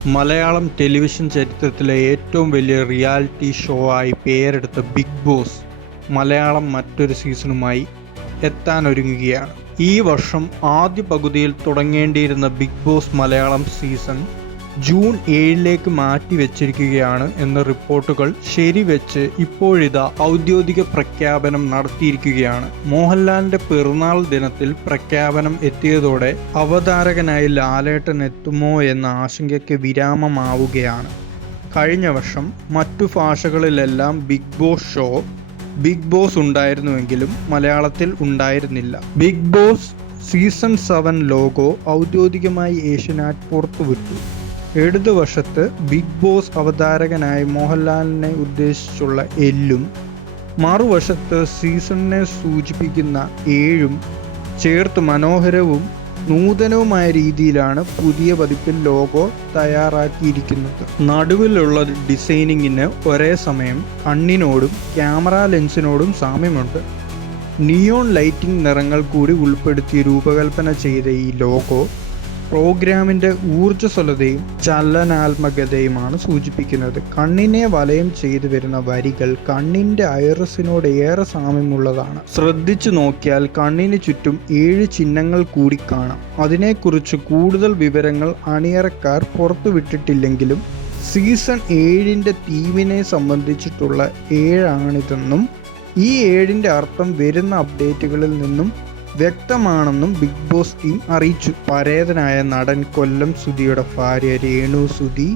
Malayalam television ചരിത്രത്തിലെ ഏറ്റവും വലിയ റിയാലിറ്റി ഷോ ആയി പേരെടുത്ത ബിഗ് ബോസ് മലയാളം മറ്റൊരു സീസണുമായി എത്താനൊരുങ്ങുകയാണ്. ഈ വർഷം ആദ്യ പകുതിയിൽ തുടങ്ങേണ്ടിയിരുന്ന Bigg Boss Malayalam season June 7 മാറ്റിവെച്ചിരിക്കുകയാണ് എന്ന റിപ്പോർട്ടുകൾ ശരിവെച്ച് ഇപ്പോഴിതാ ഔദ്യോഗിക പ്രഖ്യാപനം നടത്തിയിരിക്കുകയാണ്. മോഹൻലാലിന്റെ പിറന്നാൾ ദിനത്തിൽ പ്രഖ്യാപനം എത്തിയതോടെ അവതാരകനായി ലാലേട്ടൻ എത്തുമോ എന്ന ആശങ്കയ്ക്ക് വിരാമമാവുകയാണ്. കഴിഞ്ഞ വർഷം മറ്റു ഭാഷകളിലെല്ലാം ബിഗ് ബോസ് ഉണ്ടായിരുന്നുവെങ്കിലും മലയാളത്തിൽ ഉണ്ടായിരുന്നില്ല. ബിഗ് ബോസ് സീസൺ 7 ലോഗോ ഔദ്യോഗികമായി ഏഷ്യാനെറ്റ് പുറത്തുവിട്ടു. ഇടതുവശത്ത് ബിഗ് ബോസ് അവതാരകനായി മോഹൻലാലിനെ ഉദ്ദേശിച്ചുള്ള എല്ലും മറുവശത്ത് സീസണിനെ സൂചിപ്പിക്കുന്ന 7 ചേർത്ത് മനോഹരവും നൂതനവുമായ രീതിയിലാണ് പുതിയ പതിപ്പിൽ ലോഗോ തയ്യാറാക്കിയിരിക്കുന്നത്. നടുവിലുള്ള ഡിസൈനിങ്ങിന് ഒരേ സമയം കണ്ണിനോടും ക്യാമറ ലെൻസിനോടും സാമ്യമുണ്ട്. നിയോൺ ലൈറ്റിംഗ് നിറങ്ങൾ കൂടി ഉൾപ്പെടുത്തി രൂപകൽപ്പന ചെയ്ത ഈ ലോഗോ പ്രോഗ്രാമിൻ്റെ ഊർജ്ജസ്വലതയും ചലനാത്മകതയുമാണ് സൂചിപ്പിക്കുന്നത്. കണ്ണിനെ വലയം ചെയ്തു വരുന്ന വരികൾ കണ്ണിൻ്റെ ഐറിസിനോട് ഏറെ സാമ്യമുള്ളതാണ്. ശ്രദ്ധിച്ചു നോക്കിയാൽ കണ്ണിന് ചുറ്റും 7 ചിഹ്നങ്ങൾ കൂടി കാണാം. അതിനെക്കുറിച്ച് കൂടുതൽ വിവരങ്ങൾ അണിയറക്കാർ പുറത്തുവിട്ടിട്ടില്ലെങ്കിലും സീസൺ 7 തീമിനെ സംബന്ധിച്ചിട്ടുള്ള 7 ഈ 7 അർത്ഥം വരുന്ന അപ്ഡേറ്റുകളിൽ നിന്നും വ്യക്തമാണെന്നും ബിഗ് ബോസ് ടീം അറിയിച്ചു. പരേതനായ നടൻ കൊല്ലം സുധിയുടെ ഭാര്യ രേണു സുധി,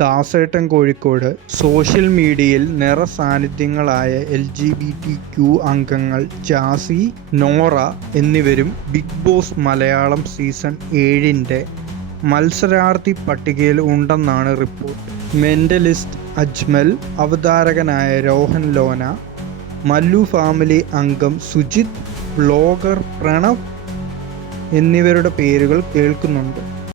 ദാസേട്ടൻ കോഴിക്കോട്, സോഷ്യൽ മീഡിയയിൽ നിറസാന്നിധ്യങ്ങളായ LGBTQ അംഗങ്ങൾ ജാസി, നോറ എന്നിവരും ബിഗ് ബോസ് മലയാളം സീസൺ 7 മത്സരാർത്ഥി പട്ടികയിൽ ഉണ്ടെന്നാണ് റിപ്പോർട്ട്. മെന്റലിസ്റ്റ് അജ്മൽ, അവതാരകനായ രോഹൻ ലോന, മല്ലു ഫാമിലി അംഗം സുജിത്, വ്ലോഗർ പ്രണവ് എന്നിവരുടെ പേരുകൾ കേൾക്കുന്നുണ്ട്.